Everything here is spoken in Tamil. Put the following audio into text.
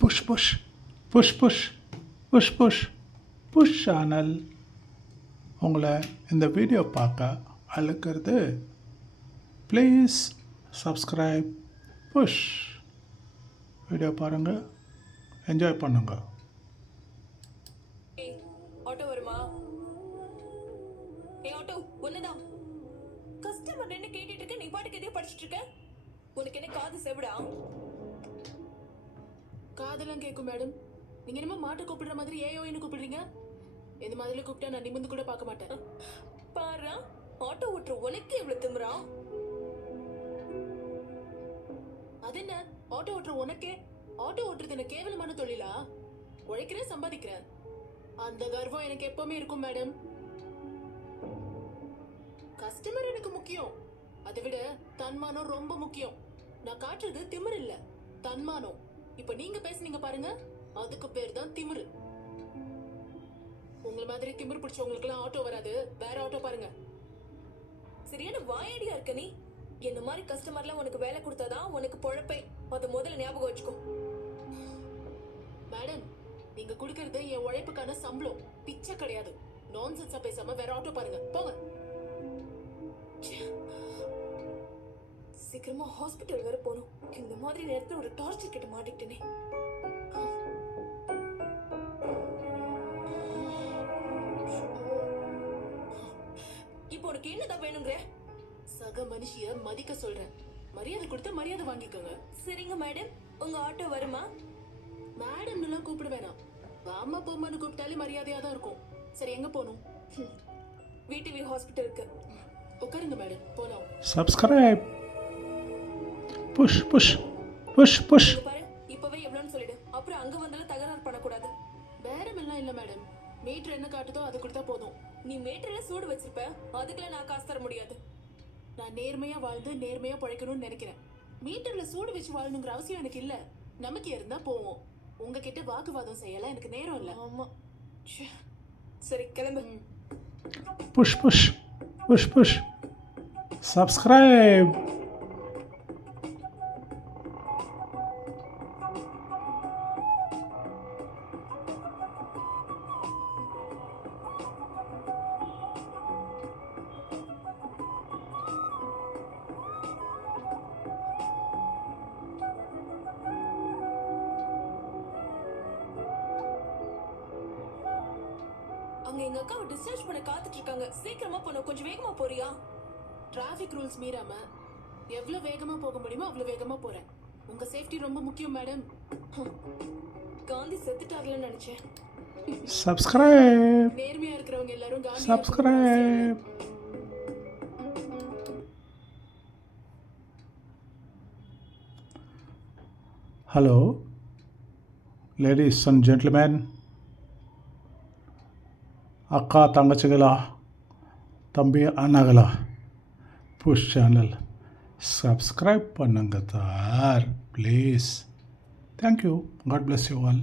Push push push push push push push channel உங்களை இந்த வீடியோ பார்க்க அழைக்கிறது. Please subscribe push. வீடியோ பாருங்கள், என்ஜாய் பண்ணுங்க. ஆட்டோ வருமா? ஆட்டோ ஒண்ணுதான். கஸ்டமர் என்ன கேட்டுட்டு இருக்க, நீ பாட்டுக்கு எதையும் படிச்சுட்டு இருக்க. உனக்கு என்ன காது செவிடா? காதெல்லாம் கேட்கும் மேடம். நீங்க என்னமோ மாட்டை கூப்பிடுற மாதிரி ஏயோன்னு கூப்பிடுறீங்க. இந்த மாதிரி கூப்பிட்டா நான் நிமிந்து கூட பார்க்க மாட்டேன். பாரு, ஆட்டோ ஓட்டுற உனக்கு எவ்வளவு திமிரா? அது என்ன ஆட்டோ ஓட்டுற உனக்கே? ஆட்டோ ஓட்டுறது என்ன கேவலமான தொழிலா? உழைக்கிறேன், சம்பாதிக்கிறேன். அந்த கர்வம் எனக்கு எப்பவுமே இருக்கும் மேடம். கஸ்டமர் எனக்கு முக்கியம், அதை விட தன்மானம் ரொம்ப முக்கியம். நான் காட்டுறது திமிர் இல்ல, தன்மானம். இப்ப நீங்க பேசுனீங்க பாருங்க, அதுக்கு பேர் தான் திமிரு. உங்களை மாதிரி திமிரு பிடிச்சவங்களுக்கு எல்லாம் ஆட்டோ வராது, வேற ஆட்டோ பாருங்க. சரியான வாயடியா இருக்க நீ. என்ன மாதிரி கஸ்டமர்லாம் உனக்கு வேலை கொடுத்தாதான் உனக்கு பொழப்பை. அதை முதல்ல ஞாபகம் வச்சுக்கோ. மேடம், நீங்க குடுக்கறது என் உழைப்புக்கான சம்பளம், பிச்சை கிடையாது. நான்சென்ஸா பேசாம வேற ஆட்டோ பாருங்க, போங்க. சீக்கிரமா ஹாஸ்பிட்டல் வேற போகணும். இந்த மாதிரி நேரத்துல ஒரு டார்ச்சர் கிட்ட மாட்டிக்கிட்டேனே. இப்போ உனக்கு என்னதான் வேணுங்கிற? சக மனுஷிய மதிக்க சொல்றேன். மரியாதை கொடுத்து மரியாதை வாங்கிக்கோங்க. சரிங்க மேடம், உங்க ஆட்டோ வருமா? மேடம் எல்லாம் கூப்பிட வேணாம், வாமா போமான்னு கூப்பிட்டாலே மரியாதையா தான் இருக்கும். சரி, எங்க போகணும்? விடிவி ஹாஸ்பிட்டலுக்கு. உட்காருங்க மேடம், போலாம். Subscribe push push push push. பாரு, இப்பவே எவ்வளவுன்னு சொல்லிடு. அப்புறம் அங்க வந்தாலும் தகராறு பண்ணக்கூடாது. பேரம் எல்லாம் இல்ல மேடம், மீட்டர் என்ன காட்டுதோ அது கொடுத்தா போதும். நீ மீட்டர்ல சூடு வச்சிருப்ப, அதுக்குள்ள நான் காசு தர முடியாது. நான் நேர்மையா வாழ்ந்து நேர்மையா பழைக்கணும்னு நினைக்கிறேன். மீட்டர்ல சூடு வச்சு வாழணுங்கிற அவசியம் எனக்கு இல்ல. நமக்கு இருந்தா போவோம். உங்ககிட்ட வாக்குவாதம் செய்யலாம் எனக்கு நேரம் இல்ல. ஆமா, சரி கிளம்பு. Push push push push. Subscribe. அங்க எங்க அக்காவை டிஸ்சார்ஜ் பண்ண காத்துட்டு இருக்காங்க. சீக்கிரமா போன, கொஞ்சம் வேகமா போறியா? டிராஃபிக் ரூல்ஸ் மீறாம எவ்வளவு வேகமா போக முடியுமோ அவ்வளவு வேகமா போறேன். உங்க சேஃப்டி ரொம்ப முக்கியம் மேடம். காந்தி செத்துட்டாருன்னு நினைச்சேன். சப்ஸ்கிரைப் நேர்மையா இருக்கிறவங்க எல்லாரும் காந்தியா subscribe. Hello ladies and gentlemen, அக்கா தங்கச்சிகளா, தம்பி அண்ணாகளா, புஷ் சேனல் சப்ஸ்கிரைப் பண்ணுங்க sir, please. Thank you. God bless you all.